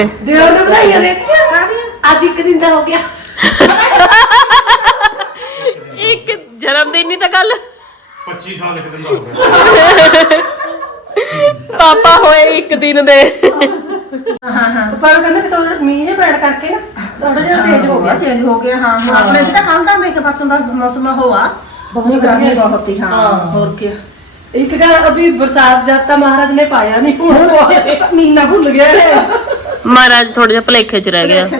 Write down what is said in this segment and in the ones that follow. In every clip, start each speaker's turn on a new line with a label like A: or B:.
A: ਦਿਓਰ ਨੂੰ ਵਧਾਈਆਂ ਦੇਤੀਆਂ ਅੱਜ ਇੱਕ ਦਿਨ ਦਾ ਹੋ ਗਿਆ
B: ਇੱਕ ਜਨਮ ਦਿਨ ਨਹੀਂ ਤਾਂ ਕੱਲ
C: 25 ਸਾਲ ਇੱਕ ਦਿਨ ਦਾ ਹੋ ਗਿਆ
B: ਪਾਪਾ ਹੋਏ ਇੱਕ ਦਿਨ ਦੇ
A: ਪਰ ਉਹ ਕਹਿੰਦੇ ਵੀ ਥੋੜਾ ਮੀਂਹ ਨੇ ਪੈਣ ਕਰਕੇ ਨਾ ਥੋੜਾ ਜਿਹਾ ਤੇਜ਼ ਹੋ ਗਿਆ
D: ਚੇਂਜ ਹੋ ਗਿਆ ਹਾਂ ਹੁਣ ਆਪਣੇ ਇੱਥੇ ਤਾਂ ਕੱਲ ਦਾ ਇੱਕ ਪਾਸੋਂ ਦਾ ਮੌਸਮ ਹੋਆ ਬਹੁਤ ਗਰਮੀ ਬਹੁਤ ਹੀ ਹਾਂ ਹੋਰ ਕੀ
A: ਇੱਕ ਗੱਲ ਅਭੀ ਬਰਸਾਤ ਜਦ ਤਾਂ ਮਹਾਰਾਜ ਨੇ ਪਾਇਆ ਨਹੀਂ ਹੁਣ
D: ਮਹੀਨਾ ਭੁੱਲ ਗਿਆ
B: ਮਹਾਰਾਜ ਥੋੜਾ ਜਿਹਾ ਭਲੇਖੇ ਚ ਰਹਿ ਗਿਆ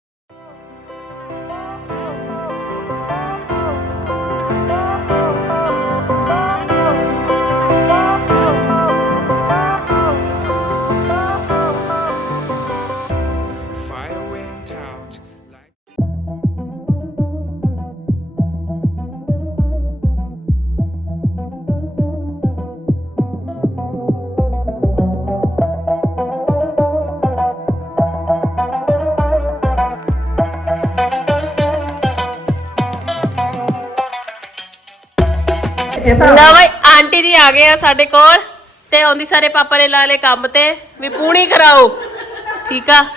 B: ਨਾ ਬਈ ਆਂਟੀ ਜੀ ਆ ਗਏ ਆ ਸਾਡੇ ਕੋਲ ਤੇ ਆਉਂਦੀ ਸਾਰੇ ਪਾਪਾ ਨੇ ਲਾ ਲਏ ਕੰਮ ਤੇ ਵੀ ਪੂਣੀ ਕਰਾਓ ਠੀਕ ਆ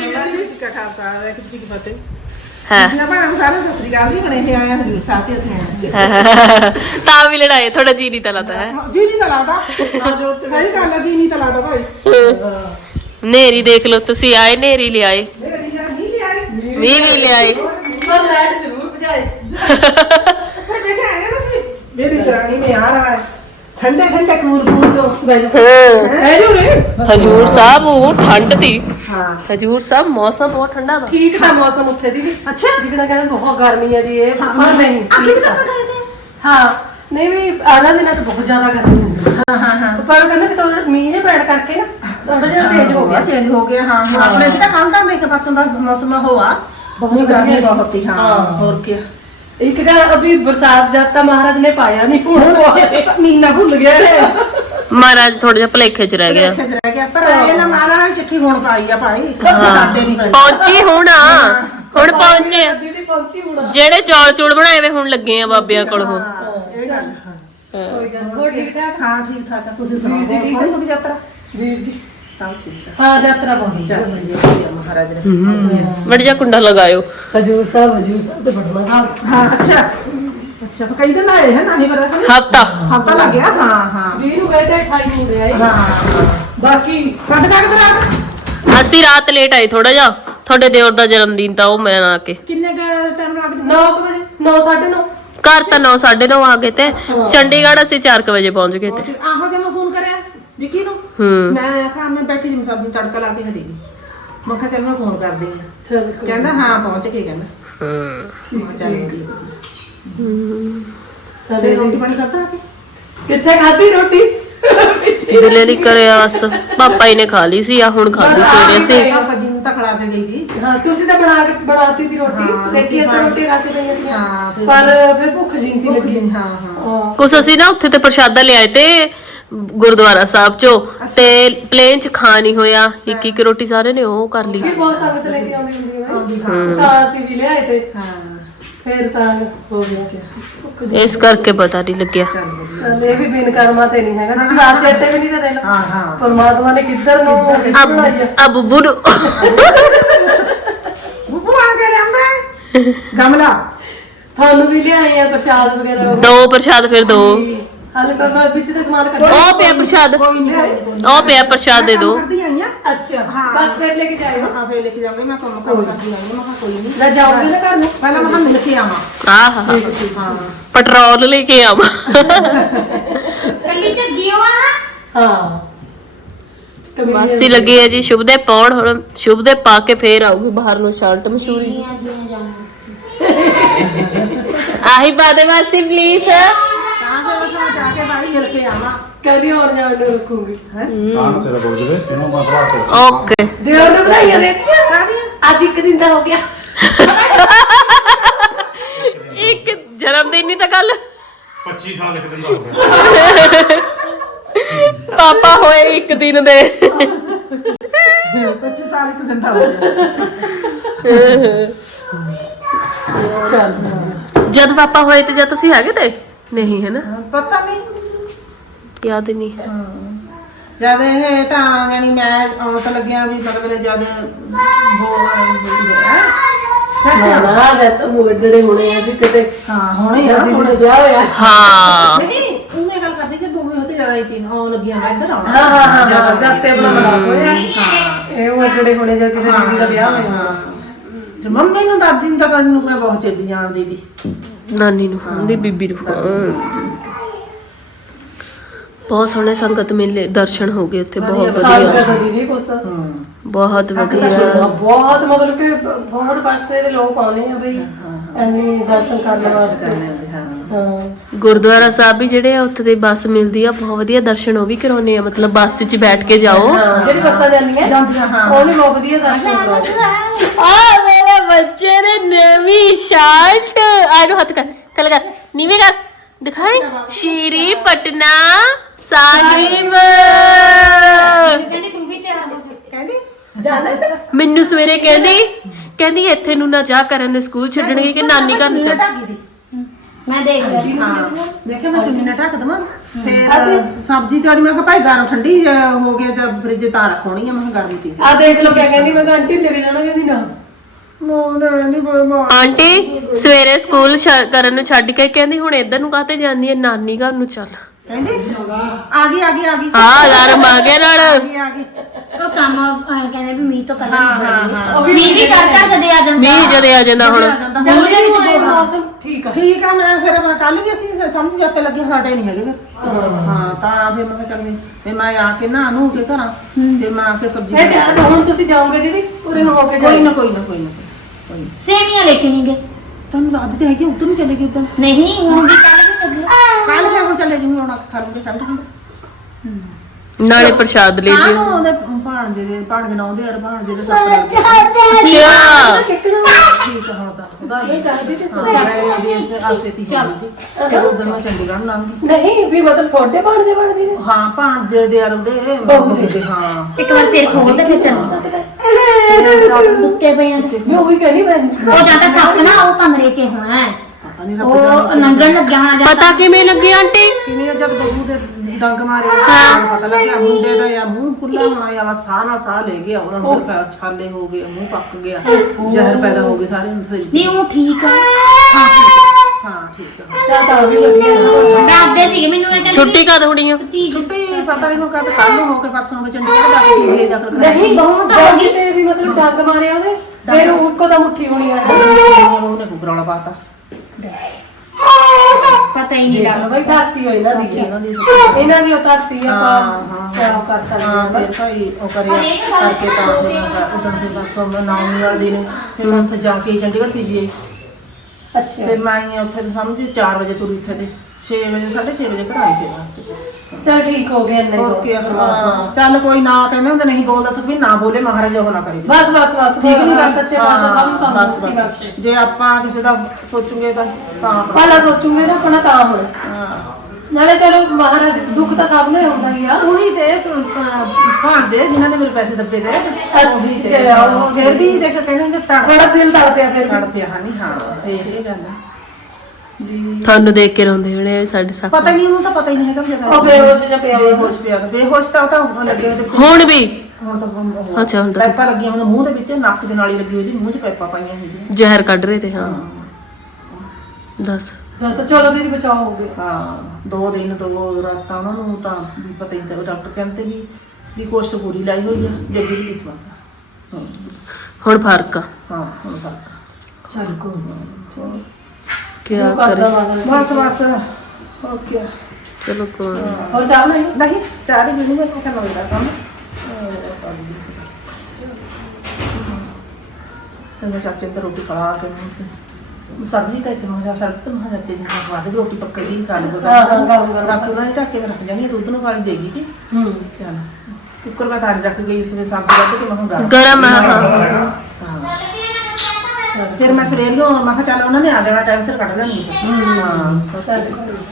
B: ਹਾਂ
D: ਨਾ ਬਣਾ ਸਾਰੇ ਸਤਿ ਸ੍ਰੀ ਅਕਾਲ ਜੀ ਬਣੇ ਇਹ ਆਇਆ ਹਜੂਰ ਸਾਹਿਬ ਤੇ ਅਸੀਂ ਆਏ
B: ਤਾਂ ਵੀ ਲੜਾਈ ਥੋੜਾ ਜੀ ਨਹੀਂ ਤਾਂ ਲੱਗਦਾ ਹੈ
D: ਜੀ ਨਹੀਂ ਤਾਂ ਲਾਦਾ ਸਹੀ ਗੱਲ ਹੈ ਜੀ ਨਹੀਂ ਤਾਂ ਲਾਦਾ ਭਾਈ
B: ਨੇਰੀ ਦੇਖ ਲਓ ਤੁਸੀਂ ਆਏ ਨੇਰੀ ਲਿਆਏ ਵੀ ਨਹੀਂ ਲਿਆਏ
A: ਪਰ ਲਾਈਟ ਜ਼ਰੂਰ ਭਜਾਏ
D: मेरी दरानी ने यार ठंडे ठंडे कूल कूल जो
B: ਹਜੂਰ ਸਾਹਿਬ ਉਹ ਠੰਡ ਤੀ
D: हाँ
B: ਹਜੂਰ ਸਾਹਿਬ ਮੌਸਮ ਬਹੁਤ ਠੰਡਾ ਤਾ
A: ਠੀਕ ਤਾਂ ਮੌਸਮ ਉੱਥੇ ਦੀ
D: अच्छा
A: ਜਿਹੜਾ ਕਹਿੰਦੇ ਬਹੁਤ ਗਰਮੀ ਹੈ ਜੀ ਇਹ ਪਰ ਨਹੀਂ
D: अभी
A: ਠੀਕ
D: तो
A: ਆ।
D: गए थे
A: ਹਾਂ ਨਹੀਂ ਵੀ ਆਲਾ ਦਿਨਾਂ ਚ ਬਹੁਤ ਜ਼ਿਆਦਾ ਗਰਮੀ ਹੁੰਦੀ ਹੈ
D: हाँ हाँ हाँ
A: ਪਰ ਉਹ ਕਹਿੰਦੇ ਵੀ ਥੋੜਾ ਮੀਂਹ ਨੇ ਪੈਣ ਕਰਕੇ ਨਾ ਥੋੜਾ ਜਿਹਾ ਤੇਜ਼ ਹੋ ਗਿਆ
D: चेंज हो गया हाँ ਹੁਣ ਆਪਣੇ ਇੱਥੇ ਤਾਂ ਕੱਲ ਦਾ ਇੱਕ ਪਾਸੋਂ ਦਾ ਮੌਸਮ ਹੋਆ ਬਹੁਤ ਗਰਮੀ ਬਹੁਤ ਹੀ ਹਾਂ ਹੋਰ ਕੀ
A: ਇੱਕ ਗੱਲ ਅਭੀ ਬਰਸਾਤ ਜਦ ਤਾਂ ਮਹਾਰਾਜ ਨੇ ਪਾਇਆ ਨਹੀਂ ਹੁਣ
D: ਮਹੀਨਾ ਭੁੱਲ ਗਿਆ
B: ਮਹਾਰਾਜ ਥੋੜਾ ਜਿਹਾ ਭਲੇਖੇ ਚ ਰਹਿ ਗਿਆ
D: ਰਹਿ ਗਿਆ ਪਰ ਇਹ ਨਾ ਮਾਲਾ ਨਾਲ ਚਿੱਠੀ ਹੁਣ ਪਾਈ ਆ ਭਾਈ ਸਾਡੇ ਨਹੀਂ ਪਾਈ
B: ਪਹੁੰਚੀ ਹੁਣ ਹੁਣ ਪਹੁੰਚੇ
A: ਦੀਦੀ ਪਹੁੰਚੀ ਹੁਣ
B: ਜਿਹੜੇ ਚੌਲ ਚੂੜ ਬਣਾਏ ਵੇ ਹੁਣ ਲੱਗੇ ਆ ਬਾਬਿਆਂ ਕੋਲ ਉਹ
D: ਇਹ ਗੱਲ
A: ਕੋਈ ਗੱਲ ਹੋਰ ਠੀਕ ਠਾਕ
D: ਹਾਂ ਠੀਕ ਠਾਕ ਆ ਤੁਸੀਂ ਸੁਣਾਓ ਸੋਹਣੀ ਹੋ ਗਈ ਯਾਤਰਾ
A: ਵੀਰ ਜੀ
D: ਸਭ ਠੀਕ ਆ
A: ਹਾਂ ਯਾਤਰਾ ਬਹੁਤ
D: ਚੱਲ ਵਧੀਆ ਮਹਾਰਾਜ ਨੇ
B: ਬੜ ਜਾ ਕੁੰਡਾ ਲਗਾਇਓ
A: ਹਜੂਰ ਸਾਹਿਬ ਤੇ ਬੜਨਾ
D: ਹਾਂ ਅੱਛਾ ਅੱਛਾ ਕਈ ਦਿਨ ਆਏ ਹੈ ਨਾਨੀ ਬਰਾ
B: ਹਫਤਾ
D: ਹਫਤਾ ਲੱਗ ਗਿਆ ਹਾਂ ਹਾਂ
A: ਵੀਰ ਨੂੰ ਗਏ ਤੇ 28 ਨੂੰ ਰਿਹਾ
D: ਹਾਂ
A: ਬਾਕੀ
D: ਕੱਢ ਕੱਢ ਦਰਾ
B: ਅਸੀਂ ਰਾਤ ਲੇਟ ਆਏ ਥੋੜਾ ਜਿਹਾ ਤੁਹਾਡੇ ਦਿਓਰ ਦਾ ਜਨਮ ਦਿਨ ਤਾਂ ਉਹ ਮੈਂ ਆ ਕੇ
D: ਕਿੰਨੇ ਟਾਈਮ ਲੱਗਦਾ
A: 9 ਵਜੇ 9:30
B: ਘਰ ਤਾਂ 9:30 ਆ ਗਏ ਤੇ ਚੰਡੀਗੜ੍ਹ ਅਸੀਂ 4 ਵਜੇ ਪਹੁੰਚ ਗਏ ਤੇ
D: ਆਹੋ ਜੇ ਮੈਂ ਫੋਨ ਕਰਿਆ ਵਿੱਕੀ ਨੂੰ ਮੈਂ ਆਖਿਆ ਮੈਂ ਬੈਠੀ ਦੀ ਸਬਜ਼ੀ ਤੜਕਾ ਲਾ ਕੇ ਹਟੀ ਮੈਂ ਕਿਹਾ ਚੱਲ ਮੈਂ ਫੋਨ ਕਰਦੀ ਆ
A: ਚਲ
D: ਕਹਿੰਦਾ ਹਾਂ ਪਹੁੰਚ ਕੇ ਕਹਿੰਦਾ ਹਾਂ ਚੱਲ
A: ਸਾਡੇ
D: ਰੋਟੀ ਪਾਣੀ ਖਾਧਾ ਆ ਕੇ
A: ਕਿੱਥੇ ਖਾਧੀ ਰੋਟੀ
B: ਦਿਲੇ ਦੀ ਕਰਿਆ ਬਸ ਪਾਪਾ ਹੀ ਨੇ ਖਾ ਲਈ ਸੀ ਆ ਹੁਣ ਖਾਧੀ ਸਵੇਰੇ ਸੀ
D: ਪਾਪਾ ਜੀ ਨੂੰ ਤਾਂ ਖਿਲਾ ਕੇ ਗਈ ਸੀ
A: ਹਾਂ ਤੁਸੀਂ ਤਾਂ ਬਣਾਤੀ ਦੀ ਰੋਟੀ
D: ਹਾਂ,
A: ਦੇਖੀ ਅਸੀਂ ਰੋਟੀ ਰੱਖ ਪਈਆਂ ਸੀ
D: ਹਾਂ, ਫਿਰ-
A: ਪਰ ਫਿਰ ਭੁੱਖ ਜਿੰਦੀ ਲੱਗੀ
D: ਹਾਂ ਹਾਂ
B: ਕੁਛ ਅਸੀਂ ਨਾ ਉੱਥੇ ਤੇ ਪ੍ਰਸ਼ਾਦਾ ਲਿਆਏ ਤੇ ਗੁਰਦੁਆਰਾ ਸਾਹਿਬ ਚੋਂ ਤੇ ਪਲੇਨ ਚ ਖਾ ਨਹੀਂ ਹੋਇਆ ਇੱਕ ਰੋਟੀ ਸਾਰੇ ਨੇ ਉਹ ਕਰ ਲਈ
A: ਵੀ ਬਹੁਤ ਸੰਗਤ ਲੈ ਕੇ ਆਉਂਦੀ ਹੁੰਦੀ ਹੈ
D: ਆਉਂਦੀ ਹਾਂ
A: ਤਾਂ ਅਸੀਂ ਵੀ ਲਿਆਏ ਤੇ
D: ਹਾਂ
A: ਫਿਰ ਤਾਂ ਹੋ ਗਿਆ ਭੁੱਖ ਜਿਹੀ।
B: ਇਸ ਕਰਕੇ ਪਤਾ ਨਹੀਂ ਲੱਗਿਆ
D: ਚੱਲ ਵਧੀਆ
A: ਚੱਲ ਇਹ ਵੀ ਬਿਨ ਕਰਮਾ ਤੇ ਨਹੀਂ ਹੈਗਾ ਤੁਸੀਂ ਆਪ ਚੇਤੇ ਵੀ ਨਹੀਂ ਤੇ ਦੇ ਲਓ
D: ਹਾਂ ਹਾਂ
A: ਪਰਮਾਤਮਾ ਨੇ ਕਿੱਧਰ ਨੂੰ ਬਣਾਈ ਆ
B: ਅਬ ਬੁੱਢ
D: ਬੁੱਬੂ ਆ ਕੇ ਰਹਿੰਦਾ ਗਮਲਾ
A: ਤੁਹਾਨੂੰ ਵੀ ਲਿਆਏ ਆ ਪ੍ਰਸ਼ਾਦ ਵਗੈਰਾ
B: ਦੋ ਪ੍ਰਸ਼ਾਦ ਫਿਰ ਦੋ
A: ਹਾਲੇ ਪਰ ਵਿੱਚ ਤੇ ਸਮਾਨ ਕੱਢੋ
B: ਉਹ ਪਿਆ ਪ੍ਰਸ਼ਾਦ
D: ਕੋਈ ਨਹੀਂ
B: ਉਹ ਪਿਆ ਪ੍ਰਸ਼ਾਦ ਦੇ ਦੋ
D: ਕਰਦੀ ਆਈਆਂ
A: ਅੱਛਾ
D: ਹਾਂ।
A: ਬਸ ਫਿਰ ਲੈ ਕੇ ਜਾਇਓ
D: ਹਾਂ ਫੇਰ ਲੈ ਕੇ ਜਾਵਾਂਗੇ ਮੈਂ ਕੰਮ ਕਰਦੀ ਆਈ ਮੈਂ ਕਿਹਾ ਕੋਈ ਨਹੀਂ
A: ਲੈ ਜਾਓਗੇ ਨਾ ਘਰ ਨੂੰ
D: ਪਹਿਲਾਂ ਮੈਂ ਮਿਲ ਕੇ ਆਵਾਂ
B: ਆਹ
D: ਹਾਂ
B: ਪੈਟਰੋਲ ਲੈ ਕੇ ਆਵਾਂ
E: ਕੱਲੀ ਝੱਗੀ ਹੋ ਆ
A: ਹਾਂ
B: ਮਾਸੀ ਲੱਗੀ ਹੈ ਜੀ ਸ਼ੁਭ ਦੇ ਪਾਉਣ ਹੁਣ ਸ਼ੁਭ ਦੇ ਪਾ ਕੇ ਫੇਰ ਆਊਗੀ ਬਾਹਰ ਨੂੰ ਸ਼ਰਟ ਮਸ਼ਹੂਰੀ ਜੀ ਆਹੀ ਬਾਦੇ ਮਾਸੀ ਪਲੀਜ਼
D: ਤਾਂ ਫਿਰ ਮੈਂ ਜਾ ਕੇ ਬਾਈ ਮਿਲ ਕੇ ਆਵਾਂ
A: ਕਦੀ ਹੋਰ ਜਾਣ ਨੂੰ ਰੱਖੂਗੀ
C: ਹਾਂ ਤੇਰਾ ਬੋਲ ਜਵੇ ਇਹਨੂੰ ਮੈਂ ਭਰਾ ਕੇ
B: ਓਕੇ
A: ਦਿਓਰ ਨੂੰ ਵਧਾਈਆਂ ਦੇਤੀਆਂ
D: ਕਾਹਦੀਆਂ
A: ਅੱਜ ਇੱਕ ਦਿਨ ਦਾ ਹੋ ਗਿਆ
B: ਇੱਕ ਜਨਮ ਦਿਨ ਨਹੀਂ ਤਾਂ ਕੱਲ
C: 25 ਸਾਲ ਇੱਕ ਦਿਨ ਦਾ ਹੋ ਗਿਆ
B: ਪਾਪਾ ਹੋਏ ਇੱਕ ਦਿਨ ਦੇ
D: 25 ਸਾਲ ਇੱਕ ਦਿਨ ਦਾ ਹੋ ਗਿਆ
A: ਚੱਲ
B: ਜਦ ਪਾਪਾ ਹੋਏ ਤੇ ਜਦ ਤੁਸੀਂ ਹੈਗੇ ਤੇ ਨਹੀਂ ਹੈ ਨਾ
D: ਪਤਾ ਨਹੀਂ
B: ਯਾਦ ਨਹੀਂ
D: ਜਦ ਇਹ ਤਾਂ ਯਾਨੀ ਮੈਂ ਆਉਣ ਤਾਂ ਲੱਗਿਆ ਵੀ ਮਤਲਬ ਜਦ
A: ਨਾ ਜਦ ਮੁੰਡੇ ਹੋਣੇ ਆ ਜਿੱਤੇ ਤੇ
D: ਹਾਂ ਹੁਣੇ ਆ
A: ਹੁਣ ਵਿਆਹ ਹੋਇਆ
B: ਹਾਂ
D: ਨਹੀਂ ਉਹਨੇ ਗੱਲ ਕਰਦੀ ਕਿ ਬੂਮੇ ਹੋਤੇ ਜ਼ਿਆਦਾ ਹੀ ਤੀ ਆਉਣ ਲੱਗਿਆ ਮੈਂ ਇੱਧਰ ਆਉਣਾ
A: ਹਾਂ ਜਦ ਤੇ ਆਪਣਾ ਬਣਾ ਹੋਇਆ ਇਹ ਮੁੰਡੇ ਹੋਣੇ ਜਦ ਕਿਸੇ ਦੀਦੀ ਦਾ ਵਿਆਹ ਹੋਇਆ
D: ਤੇ ਮੰਮੀ ਨੂੰ ਦਾਦੀ ਨੂੰ ਤਾਂ ਕਰਨ ਨੂੰ ਮੈਂ ਬਹੁਤ ਚਿਰਦੀ ਜਾਣਦੀ ਦੀ
B: ਨਾਨੀ ਨੂੰ ਹੁੰਦੀ ਬੀਬੀ ਨੂੰ ਬਹੁਤ ਸੋਹਣੇ ਸੰਗਤ ਮੇਲੇ ਦਰਸ਼ਨ ਹੋ ਗਏ ਉੱਥੇ ਬਹੁਤ ਵਧੀਆ
A: ਸਾਲ ਦੀਦੀ ਕੁਛ
B: ਬਹੁਤ ਵਧੀਆ
A: ਬਹੁਤ ਮਤਲਬ ਕਿ ਬਹੁਤ ਪਾਸੇ ਦੇ ਲੋਕ ਆਉਣੇ ਆ ਬਈ ਐਨੀ ਦਰਸ਼ਨ ਕਰਨ ਵਾਸਤੇ ਹਾਂ
B: ਗੁਰਦੁਆਰਾ ਸਾਹਿਬ ਵੀ ਜਿਹੜੇ ਆ ਉੱਥੇ ਦੀ ਬੱਸ ਮਿਲਦੀ ਆ ਬਹੁਤ ਵਧੀਆ ਦਰਸ਼ਨ ਉਹ ਵੀ ਕਰਾਉਨੇ ਆ ਮਤਲਬ ਬੱਸ 'ਚ ਬੈਠ ਕੇ ਜਾਓ
A: ਜਿਹੜੀ ਬੱਸਾਂ ਜਾਂਦੀਆਂ
D: ਹਾਂ
A: ਉਹ ਵੀ ਬਹੁਤ ਵਧੀਆ ਦਰਸ਼ਨ ਕਰਾਉਂਦੇ
B: ਆ ਮੇਰੇ ਬੱਚੇ ਨੇ ਨਵੀਂ ਸ਼ਰਟ ਆਨੂੰ ਹੱਥ ਕਰ ਥੱਲੇ ਕਰ ਨੀਵੇਂ ਕਰ ਦਿਖਾਈ ਸ਼੍ਰੀ ਪਟਨਾ ਸਾਹਿਬ
E: ਕਹਿੰਦੀ ਤੂੰ ਵੀ ਤਿਆਰ ਹੋ ਜਾ
D: ਕਹਿੰਦੀ
A: ਜਾਣਾ
B: ਮੈਨੂੰ ਸਵੇਰੇ ਕਹਿੰਦੀ ਇੱਥੇ ਨੂੰ ਨਾ ਜਾ ਕਰਨ ਦੇ ਸਕੂਲ ਛੱਡਣਗੇ ਕਿ ਨਾਨੀ ਘਰ ਨੂੰ ਚੱਲ
E: ਮੈਂ ਦੇਖ ਰਹੀ
D: ਹਾਂ ਦੇਖਿਆ ਮੈਂ ਚੁੰਨੀ ਨਾਲ ਢੱਕ ਦਵਾਂ ਫਿਰ ਸਬਜ਼ੀ ਤਿਆਰੀ ਮੈਂ ਕਿਹਾ ਭਾਈ ਗਰਮ ਠੰਡੀ ਹੋ ਗਿਆ ਤੇ ਫ੍ਰਿਜ ਤਾਂ ਰੱਖਣੀ ਆ ਮੈਂ ਕਿਹਾ ਗਰਮ ਪੀ
A: ਆ ਦੇਖ ਲੋ ਕਿਆ ਕਹਿੰਦੀ ਮੈਂ ਤਾਂ ਆਂਟੀ ਤੇਰੇ ਜਾਣਾ ਕਹਿੰਦੀ ਨਾ
B: ਆਂਟੀ ਸਵੇਰੇ ਸਕੂਲ ਕਰਨ ਨੂੰ ਛੱਡ ਕੇ ਕਹਿੰਦੀ ਹੁਣ ਇੱਧਰ ਨੂੰ ਕਾਹਤੇ ਜਾਂਦੀ ਹੈ ਨਾਨੀ ਘਰ ਨੂੰ ਚੱਲ
D: ਕਹਿੰਦੀ ਆ ਗਈ
B: ਹਾਂ ਅਲਾਰਮ ਆ ਗਿਆ ਨਾਲ
D: ਆ ਗਈ
E: ਉਹ ਕੰਮ ਕਹਿੰਦੇ ਵੀ ਮੀਂਹ ਤੋਂ ਪਹਿਲਾਂ ਮੀਂਹ ਵੀ ਕਰ ਸਦੇ ਆ ਜਾਂਦਾ
B: ਮੀਂਹ ਜਦੇ ਆ ਜਾਂਦਾ ਹੁਣ
A: ਚੱਲ ਗਿਆ ਕੋਈ ਮੌਸਮ ਠੀਕ ਆ
D: ਠੀਕ ਆ ਮੈਂ ਫਿਰ ਕੱਲ ਵੀ ਅਸੀਂ ਸਮਝ ਜਾਂਦੇ ਲੱਗੇ ਸਾਡੇ ਨਹੀਂ ਹੈਗੇ ਫਿਰ ਹਾਂ ਤਾਂ ਫਿਰ ਮੈਂ ਕਿਹਾ ਚੱਲ ਵੀ ਫਿਰ ਮੈਂ ਆ ਕੇ ਨਾ ਨੂੰ ਕੇ ਘਰਾਂ ਫਿਰ ਮੈਂ ਆ ਕੇ ਸਬਜ਼ੀ
A: ਮੈਂ ਜਾ ਹੁਣ ਤੁਸੀਂ ਜਾਓਗੇ ਦੀਦੀ ਉਰੇ ਨੂੰ ਹੋ ਕੇ
D: ਕੋਈ
A: ਜਾਓ
D: ਨਾ
E: ਸੇਵੀਆਂ ਲੈ ਕੇ ਨਹੀਂ ਗਏ
D: ਤੈਨੂੰ ਦੱਸ ਤੇ ਹੈ ਕਿ ਉਧਰ ਨੂੰ ਚਲੇ ਗਏ ਉਧਰ
E: ਨਹੀਂ ਹੁਣ ਵੀ ਕੱਲ ਵੀ ਲੱਗੀ
D: ਕੱਲ ਫਿਰ ਹੁਣ ਚੱਲੇ ਜਿਵੇਂ ਹੁਣ ਖਾਲੂਗੇ ਠੰਡ
B: ਨਾਲੇ ਪ੍ਰਸ਼ਾਦ ਲੈ
D: ਕਾਹ
B: ਜਿਓ
D: ਨੂੰ ਉਹਦੇ ਭਾਣਜੇ ਨਾ ਆਉਂਦੇ ਯਾਰ ਭਾਣਜੇ ਦੇ ਸੱਪ ਲੱਗ ਗਏ
B: ਅੱਛਾ
D: ਠੀਕ ਆ ਹੁਣ ਤਾਂ ਉਹਦਾ
A: ਇਹ ਕਰਦੀ ਤੇ
D: ਮੈਂ ਵੀ ਇਸ ਆਸੇ ਤੀ ਜਾਂਦੀ ਫਿਰ ਉਧਰ ਮੈਂ ਚੰਡੀਗੜ੍ਹ ਲੰਘੀ
A: ਨਹੀਂ ਵੀ ਮਤਲਬ ਛੋਟੇ ਬਣਦੇ ਨੇ
D: ਹਾਂ ਭਾਣਜੇ ਦੇ ਯਾਰ ਉਹਦੇ ਬਹੁਤ ਦੇ ਹਾਂ
E: ਇੱਕ ਵਾਰ ਸਿਰ ਖੋਲ ਦੇ ਫਿਰ ਚੱਲ ਸੁੱਤੇ ਪਏ ਆ
A: ਮੈਂ ਉਹੀ ਕਹਿੰਦੀ ਮੈਂ
E: ਉਹ ਜਾਂਦਾ ਸੱਪ ਨਾ ਉਹ ਕਮਰੇ 'ਚ ਹੋਣਾ ਹੈ
D: ਪਤਾ ਨਹੀਂ ਰੱਬ
E: ਉਹ ਨੰਗਣ ਲੱਗਿਆ ਹੋਣਾ ਜਾਂ
B: ਪਤਾ ਕਿਵੇਂ ਲੱਗੀ ਆਂਟੀ
D: ਕਿਵੇਂ ਜਦ ਬਹੂ ਦੇ ਡੰਗ ਮਾਰੇ ਪਤਾ ਲੱਗਿਆ ਮੁੰਡੇ ਦਾ ਜਾਂ ਮੂੰਹ ਖੁੱਲਾ ਹੋਣਾ ਜਾਂ ਬਸ ਸਾਹ ਨਾਲ ਸਾਹ ਲੈ ਗਿਆ ਉਹਨਾਂ ਦੇ ਪੈਰ ਛਾਲੇ ਹੋ ਗਏ ਮੂੰਹ ਪੱਕ ਗਿਆ ਜ਼ਹਿਰ ਪੈਦਾ ਹੋ ਗਏ ਸਾਰੇ ਨੂੰ
E: ਨਹੀਂ ਉਹ ਠੀਕ ਆ
D: ਹਾਂ ਠੀਕ ਆ
A: ਚੱਲ ਤਾਂ ਵੀ ਵਧੀਆ
E: ਦੱਸਦੇ ਸੀ ਮੈਨੂੰ ਇਹ ਕਹਿੰਦੇ
B: ਛੁੱਟੀ ਕਦ ਹੋਣੀ ਆ
D: ਛੁੱਟੀ ਪਤਾ ਨਹੀਂ ਹੁਣ ਕਦ ਕੱਲ ਨੂੰ ਹੋ ਕੇ ਪਰਸੋਂ ਨੂੰ ਚੰਡੀਗੜ੍ਹ ਜਾ ਕੇ ਟੀਕੇ ਦਾਖਲ ਕਰਾਇਆ
A: ਨਹੀਂ ਬਹੁਤ ਹੋ ਗਈ ਤੇ ਵੀ ਮਤਲਬ ਡੰਗ ਮਾਰਿਆ ਉਹਦੇ ਫਿਰ ਉੱਕੋ ਦਾ ਮੁੱਠੀ ਹੋਣੀ ਆ
D: ਉਹਨੇ ਕੁਕਰਾਲਾ ਪਾਤਾ
E: ਪਤਾ ਹੀ ਨਹੀਂ ਲੱਗਦਾ
A: ਬਈ ਧਰਤੀ ਹੋਈ ਨਾ ਦੀ
D: ਇਹਨਾਂ ਦੀ
A: ਇਹਨਾਂ ਦੀ ਉਹ ਧਰਤੀ ਆਪਾਂ ਕਿਆ ਕਰ ਸਕਦੇ
D: ਹਾਂ ਫਿਰ ਭਾਈ ਉਹ ਕਰਿਆ ਕਰਕੇ ਤਾਂ ਫਿਰ ਉਦੋਂ ਫਿਰ ਪਰਸੋਂ ਨੂੰ ਨਾਮ ਵਾਲੇ ਦਿਨ ਫਿਰ ਮੈਂ ਉੱਥੇ ਜਾ ਕੇ ਚੰਡੀਗੜ੍ਹ ਤੀਜੀਏ
A: ਅੱਛਾ
D: ਫਿਰ ਮੈਂ ਆਈ ਉੱਥੇ ਤੇ ਸਮਝ 4 ਵਜੇ ਤੁਰੀ ਉੱਥੇ ਤੇ 6 ਵਜੇ 6:30 ਵਜੇ ਘਰ ਆਈ ਫਿਰ
A: ਚਲ ਠੀਕ ਹੋ ਗਿਆ ਨਹੀਂ
D: ਹੋਰ ਕੀ ਚੱਲ ਕੋਈ ਨਾ ਕਹਿੰਦੇ ਹੁੰਦੇ ਨਹੀਂ ਬੋਲਦਾ ਸੁਖਵੀਰ ਨਾ ਬੋਲੇ ਮਹਾਰਾਜ ਉਹ ਨਾ ਕਰੇ
A: ਬਸ
D: ਠੀਕ ਨਹੀਂ ਗੱਲ
A: ਸੱਚੇ ਪਾਤਸ਼ਾਹ ਸਭ ਨੂੰ
D: ਬਸ
A: ਤੰਦਰੁਸਤੀ ਬਖਸ਼ੇ
D: ਜੇ ਆਪਾਂ ਕਿਸੇ ਦਾ ਸੋਚੂਗੇ ਤਾਂ
A: ਪਹਿਲਾਂ ਸੋਚੂਗੇ ਨਾ ਆਪਣਾ ਤਾਂ ਹੁਣ ਨਾਲੇ ਚਲੋ ਮਹਾਰਾਜ ਦੁੱਖ ਤਾਂ ਸਭ ਨੂੰ ਹੀ ਹੁੰਦਾ ਹੀ ਆ
D: ਉਹੀ ਤੇ ਭਾਂਦੇ ਜਿਨ੍ਹਾਂ ਨੇ ਮੇਰੇ ਪੈਸੇ ਦੱਬੇ ਦੇ
A: ਅੱਛਾ
D: ਫਿਰ ਵੀ ਦੇਖ ਕਹਿੰਦੇ ਤੜ
A: ਬੜਾ ਦਿਲ ਦਰਦਿਆ ਫਿਰ
D: ਤੜ ਪਿਆ ਨਹੀਂ ਹਾਂ ਇਹ ਗੱਲ ਹੈ ਵੀ
B: ਤੁਹਾਨੂੰ ਦੇਖ ਕੇ ਰੋਂਦੇ ਹੋਣੇ ਸਾਡੇ ਸਾਥ
D: ਪਤਾ ਨਹੀਂ ਉਹਨੂੰ ਤਾਂ ਪਤਾ ਹੀ ਨਹੀਂ ਹੈਗਾ ਵੀ
A: ਉਹ ਬੇਹੋਸ਼ ਜਿਹਾ ਪਿਆ ਹੋਇਆ।
D: ਬੇਹੋਸ਼ ਤਾਂ ਉਹ ਤਾਂ ਲੱਗੇ ਹੋਏ ਤੇ
B: ਹੁਣ ਵੀ
D: ਹੁਣ ਤਾਂ
B: ਅੱਛਾ ਹੁਣ ਤਾਂ
D: ਪੈਪਾਂ ਲੱਗੀਆਂ ਹੁਣ ਮੂੰਹ ਦੇ ਵਿੱਚ ਨੱਕ ਦੇ ਨਾਲ ਹੀ ਲੱਗੀ ਹੋਈ ਮੂੰਹ 'ਚ ਪੈਪਾਂ ਪਾਈਆਂ ਹੁੰਦੀਆਂ
B: ਜ਼ਹਿਰ ਕੱਢ ਰਹੇ ਤੇ ਹਾਂ ਦੱਸ
A: ਦੱਸੋ ਚਲੋ ਦੀਦੀ ਬਚਾਓ ਹੋ ਗਏ
D: ਹਾਂ 2 ਦਿਨ 2 ਰਾਤਾਂ ਉਹਨਾਂ ਨੂੰ ਤਾਂ ਵੀ ਪਤਾ ਹੀ ਨਹੀਂ ਡਾਕਟਰ ਕਹਿੰਦੇ ਵੀ ਕੋਸ਼ਿਸ਼ ਪੂਰੀ ਲਾਈ ਹੋਈ ਆ ਵੀ ਅੱਗੇ ਦੀ ਕਿਸਮਤ ਆ
B: ਹੁਣ ਫਰਕ ਆ
D: ਹਾਂ ਹੁਣ ਫਰਕ
A: ਚਲ ਕੋਈ
B: ਕੀ ਕਰੇ
D: ਬਸ ਓਕੇ
B: ਚਲੋ ਕੋਈ
A: ਹੋਰ ਚਾਹ ਨਹੀਂ
D: ਨਹੀਂ ਚਾਹ ਵੀ ਨਹੀਂ ਮੈਂ ਕਰਨਾ ਹੁੰਦਾ ਕੰਮ ਮੈਂ ਚਾਚੇ ਦੀ ਰੋਟੀ ਖਾ ਕੇ ਸਰਦੀ ਤਾਂ ਇੱਥੇ ਮਜ਼ਾ ਸਰਦੀ ਤਾਂ ਮਜ਼ਾ ਚਾਚੇ ਦੀ ਖਵਾ ਦੇ ਰੋਟੀ ਪੱਕ ਗਈ ਕਾਲੀ ਬੋਲ ਰੱਖ ਉਹਨਾਂ ਨੇ ਢੱਕ ਕੇ ਰੱਖ ਜਾਣੀ ਦੁੱਧ ਨੂੰ ਵਾਲੀ ਦੇਗੀ ਜੀ ਚਲ ਕੁੱਕਰ ਮੈਂ ਤਾਰੀ ਰੱਖ ਗਈ ਉਸਨੇ ਸਬਜ਼ੀ ਰੱਖ ਕੇ ਮੈਂ ਹੁਣ
B: ਗਰਮ ਆ ਹਾਂ
D: ਫਿਰ ਮੈਂ ਸਵੇਰ ਨੂੰ ਮੈਂ ਕਿਹਾ ਚੱਲ ਉਹਨਾਂ ਨੇ ਆ ਜਾਣਾ ਟਾਈਮ ਸਿਰ ਕੱਢ ਲੈਣੀ ਹਾਂ
A: ਚੱਲ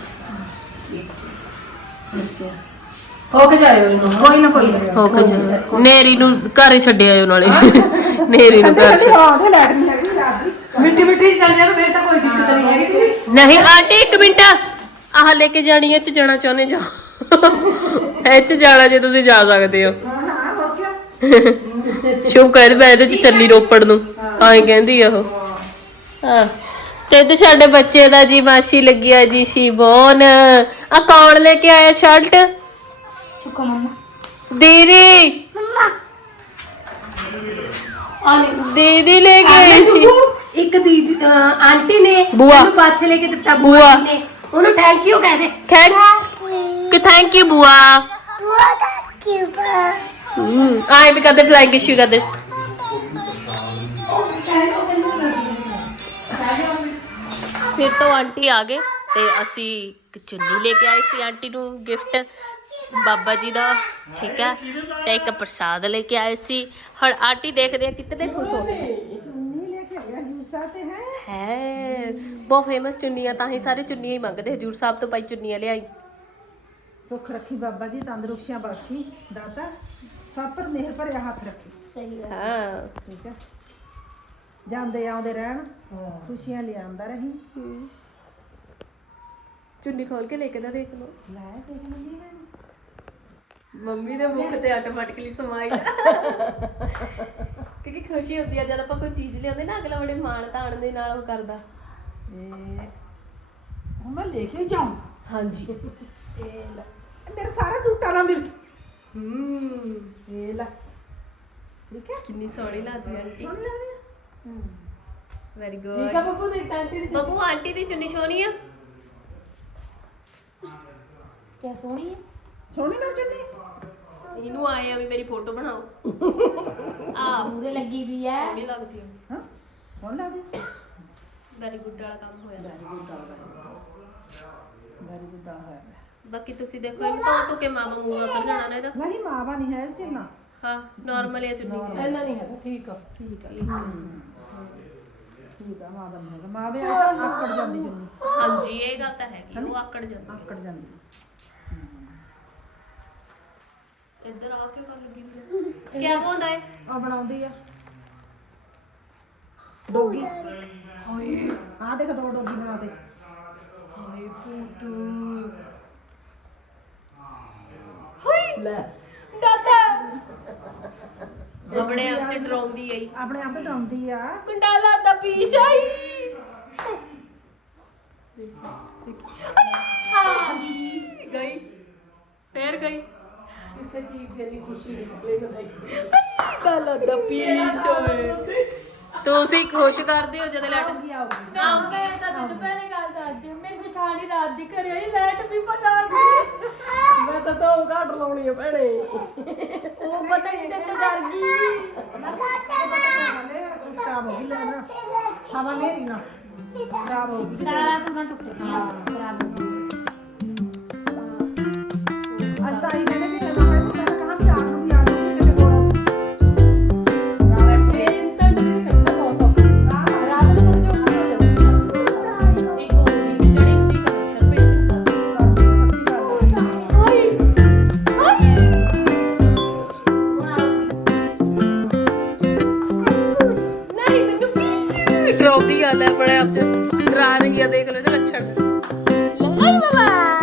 D: ਓਕੇ
A: ਹੋ ਕੇ ਜਾਇਓ ਇਹਨੂੰ
D: ਕੋਈ ਨਾ
B: ਹੋ ਕੇ ਜਾ ਨੇਰੀ ਨੂੰ ਘਰੇ ਛੱਡਿਆ ਆਇਓ ਨਾਲੇ ਨੇਰੀ ਨੂੰ ਘਰ
D: ਉਹਦੇ ਲੈਟ ਨਹੀਂ ਹੈਗੀ ਸ਼ਾਦੀ
A: ਮਿੱਟੀ ਚੱਲ ਜਾਵੇ ਫਿਰ ਤਾਂ ਕੋਈ ਦਿੱਕਤ ਨਹੀਂ ਹੈਗੀ
B: ਨਹੀਂ ਆਂਟੀ 1 ਮਿੰਟ ਆਹ ਲੈ ਕੇ ਜਾਣੀ ਹੈ ਚ ਜਾਣਾ ਚਾਹੁੰਦੇ ਜਾਓ ਇਹ 'ਚ ਜਾਣਾ ਜੇ ਤੁਸੀਂ ਜਾ ਸਕਦੇ ਹੋ।
D: ਹਾਂ ਹੋ ਗਿਆ
B: ਸ਼ੁਭ ਕਰ ਮੈਂ ਇਹਦੇ 'ਚ ਚੱਲੀ ਰੋਪੜ ਨੂੰ ਆਏ ਕਹਿੰਦੀ ਉਹ। ਹਾਂ ਤੇ ਇੱਥੇ ਸਾਡੇ ਬੱਚੇ ਦਾ ਜੀ ਮਾਸੀ ਲੱਗੀ ਆ ਜੀ ਸ਼ਿਬੋਨ। ਆ ਕੌਣ ਲੈ ਕੇ ਆਇਆ ਸ਼ਰਟ?
E: ਚੁੱਕੋ ਮੰਮਾ
B: ਦੀਦੀ ਦੀਦੀ ਲੈ ਕੇ ਆਈ ਸੀ।
A: ਇੱਕ ਦੀਦੀ ਆਂਟੀ ਨੇ
B: ਬੁਆ।
A: ਉਹਨੂੰ ਪਾਛੇ ਲੈ ਕੇ ਦਿੱਤਾ
B: ਬੁਆ।
A: ਬੁਆ ਨੇ ਉਹਨੂੰ ਥੈਂਕ ਯੂ ਕਹਿ ਦੇ।
B: ਥੈਂਕ ਯੂ ਬੁਆ। ਆਏ ਵੀ ਕਰਦੇ ਫਲਾਈਂਗ ਕਿਸ਼ੂ ਕਰਦੇ। ਫਿਰ ਤੋਂ ਆਂਟੀ ਆ ਗਏ ਤੇ ਅਸੀਂ ਇੱਕ ਚੁੰਨੀ ਲੈ ਕੇ ਆਏ ਸੀ ਆਂਟੀ ਨੂੰ ਗਿਫਟ ਬਾਬਾ ਜੀ ਦਾ, ਠੀਕ ਹੈ, ਤੇ ਇੱਕ ਪ੍ਰਸਾਦ ਲੈ ਕੇ ਆਏ ਸੀ। ਹੁਣ ਆਂਟੀ ਦੇਖਦੇ ਆ ਕਿਤਨੇ ਖੁਸ਼ ਹੋ ਗਏ ਹੈ। ਬਹੁਤ ਫੇਮਸ ਚੁੰਨੀਆਂ ਤਾਂ ਹੀ ਸਾਰੇ ਚੁੰਨੀਆਂ ਹੀ ਮੰਗਦੇ। ਹਜੂਰ ਸਾਹਿਬ ਤੋਂ ਪਾਈ ਚੁੰਨੀਆਂ ਲਿਆਈ।
D: ਸੁੱਖ ਰੱਖੀ ਬਾਬਾ ਜੀ, ਤੰਦਰੁਸਤੀਆਂ ਬਖਸ਼ੀ ਦਾਤਾ, ਸਭ ਪਰ ਮਿਹਰ ਭਰਿਆ ਹੱਥ ਰੱਖੀ।
E: ਸਹੀ ਗੱਲ
B: ਹਾਂ
D: ਠੀਕ ਹੈ, ਜਾਂਦੇ ਆਉਂਦੇ ਰਹਿਣ, ਖੁਸ਼ੀਆਂ ਲਿਆਉਂਦਾ ਰਹੀ।
B: ਚੁੰਨੀ ਖੋਲ ਕੇ ਲੈ ਕੇ ਤਾਂ ਦੇਖ ਲਓ।
D: ਲੈ ਦੇਖ ਲੈਂਦੀ ਮੈਂ
B: ਮੰਮੀ ਦੇ ਮੁਖ ਤੇ ਆਟੋਮੈਟਿਕਲੀ ਸਮਾਈਲ ਕਿਉਂਕਿ ਖੁਸ਼ੀ ਹੁੰਦੀ ਆ ਜਦ ਆਪਾਂ ਕੋਈ ਚੀਜ਼ ਲਿਆਉਂਦੇ ਨਾ, ਅਗਲਾ ਬੜੇ ਮਾਣ ਤਾਣ ਦੇ ਨਾਲ ਉਹ ਕਰਦਾ।
D: ਇਹ ਹੁਣ ਮੈਂ ਲੈ ਕੇ ਜਾਉਂ।
B: ਹਾਂਜੀ
D: ਇਹ ਲੈ, ਮੇਰੇ ਸਾਰਾ ਸੂਟਾਂ ਨਾਲ ਮਿਲ ਇਹ ਲੈ, ਠੀਕ ਹੈ,
B: ਕਿੰਨੀ ਸੋਹਣੀ ਲੱਗਦੀ ਆਂਟੀ।
D: ਸੁਣ ਲੈ
B: ਵੈਰੀ
A: ਠੀਕ ਆ
B: ਗੁੱਡ।
A: ਬੱਬੂ ਦੇਖ ਆਂਟੀ ਦੀ
B: ਬੱਬੂ ਆਂਟੀ ਦੀ ਚੁੰਨੀ ਸੋਹਣੀ ਆ।
E: ਕਿਆ ਸੋਹਣੀ ਹੈ
D: ਸੋਹਣੀ ਮੈਂ ਚੁੰਨੀ।
B: ਇਹਨੂੰ ਆਏ ਆ ਵੀ ਮੇਰੀ ਫੋਟੋ ਬਣਾਓ। ਆ
E: ਪੂਰੇ ਲੱਗੀ ਵੀ ਹੈ।
B: ਸੋਹਣੀ ਲੱਗਦੀ ਆ।
D: ਹਾਂ ਹੁਣ ਲਾ ਦੇ।
B: ਵੈਰੀ ਗੁੱਡ ਵਾਲਾ ਕੰਮ ਹੋਇਆ।
D: ਵੈਰੀ ਗੁੱਡ ਹੋਇਆ।
B: ਬਾਕੀ ਤੁਸੀਂ ਦੇਖੋ ਇਹਨੂੰ ਤਾਂ ਤੂੰ ਕਿ ਮਾਂ ਵਾਂਗੂਗਾ ਕਰ ਜਾਣਾ ਨਾ ਇਹਦਾ।
D: ਨਹੀਂ ਮਾਵਾ ਨਹੀਂ ਹੈ ਚਿੰਨਾ।
B: ਹਾਂ ਨਾਰਮਲ ਆ ਚੁੰਨੀ।
A: ਇੰਨਾ ਨਹੀਂ ਹੈਗਾ। ਠੀਕ ਆ
D: ਠੀਕ ਆ ਠੀਕ ਆ, ਮਾਵਾ ਨਹੀਂ ਹੈਗਾ। ਮਾਵੇ ਆਕੜ ਜਾਂਦੀ ਚੁੰਨੀ,
B: ਹਾਂਜੀ ਇਹ ਗੱਲ ਤਾਂ ਹੈਗੀ, ਉਹ ਆਕੜ ਜਾਂਦੀ।
D: ਆਕੜ ਜਾਂਦੀ।
B: ਇੱਧਰ ਆ ਕੇ ਕਰ ਲੱਗੀ ਵੀ ਕੀ ਹੁੰਦਾ ਹੈ?
D: ਆ ਬਣਾਉਂਦੀ ਆ ਡੋਗੀ। ਹਾਏ ਆ ਦੇਖ, ਦੋ ਡੋਗੀ ਬਣਾ ਦੇ।
B: ਹਾਏ ਪੁੱਤ
A: ਲੈ
B: ਦਾਦਾ ਆਪਣੇ ਆਪ ਚ ਡਰਾਉਂਦੀ ਆਈ।
D: ਆਪਣੇ ਆਪ ਡਰਾਉਂਦੀ ਆ।
B: ਮੰਡਾਲਾ ਦਾ ਪੀਛ ਆਈ। ਗਈ ਫੇਰ ਗਈ।
A: ਕਿਸੇ ਚੀਜ਼ ਦੀ ਇੰਨੀ ਖੁਸ਼ੀ ਨਿਕਲੇ ਨਹੀਂ।
B: ਮੰਡਾਲਾ ਦਾ ਪੀਛ ਹੋਏ। ਤੁਸੀਂ ਖੁਸ਼ ਕਰਦੇ ਹੋ ਜਦੋਂ ਲੈਟ
D: ਕੀ ਆਉਗੀ
E: ਆਉਂਗੇ ਤਾਂ ਤੈਨੂੰ ਭੈਣੇ ਗੱਲ ਦੱਸਦੀ ਹਾਂ, ਮੇਰੀ ਜਠਾਣੀ ਰਾਤ ਦੀ ਘਰੇ ਆਈ, ਲਾਈਟ ਵੀ ਭਜਾ ਗਈ।
A: ਮੈਂ ਤਾਂ ਦੋ ਘਾਟ ਲਾਉਣੀ ਆ ਭੈਣੇ।
E: ਉਹ ਪਤਾ ਨਹੀਂ ਤੇ ਡਰ ਗਈ।
D: ਖਰਾਬ ਹੋ ਗਈ ਲੈਣਾ, ਹਵਾ ਨੇਰੀ ਨਾ ਖਰਾਬ ਹੋ ਗਈ।
E: ਸਾਰਾ ਤੂੰ ਟੁੱਟ ਗਿਆ ਖਰਾਬ ਹੋ ਗਿਆ।
D: ਅੱਜ ਤਾਂ ਆਈ ਮੈंने भी मैं कहा भी रात को भी आ जाऊंगी कितने बोल
A: ਇਹ ਇਨਸਟੈਂਟ ਨਹੀਂ ਕੱਢਣਾ ਬਹੁਤ ਸੌਖਾ। ਰਾਤ ਨੂੰ ਮੁੜ ਕੇ ਉੱਠੀ ਹੋ ਜਾਊ।
B: ਇੱਕ ਹੋਰ ਦੀ ਜਿਹੜੀ ਹੁੰਦੀ ਕਨੈਕਸ਼ਨ ਪੇਟ ਨਹੀਂ ਮੈਨੂੰ ਪੀਛੇ ਡਰਾਉਂਦੀ ਆ ਲੈ ਆਪਣੇ ਆਪ ਚ ਡਰਾ ਰਹੀ ਆ। ਦੇਖ ਲਓ ਇਹਦੇ ਲੱਛਣ। ਲੈ ਬਾਬਾ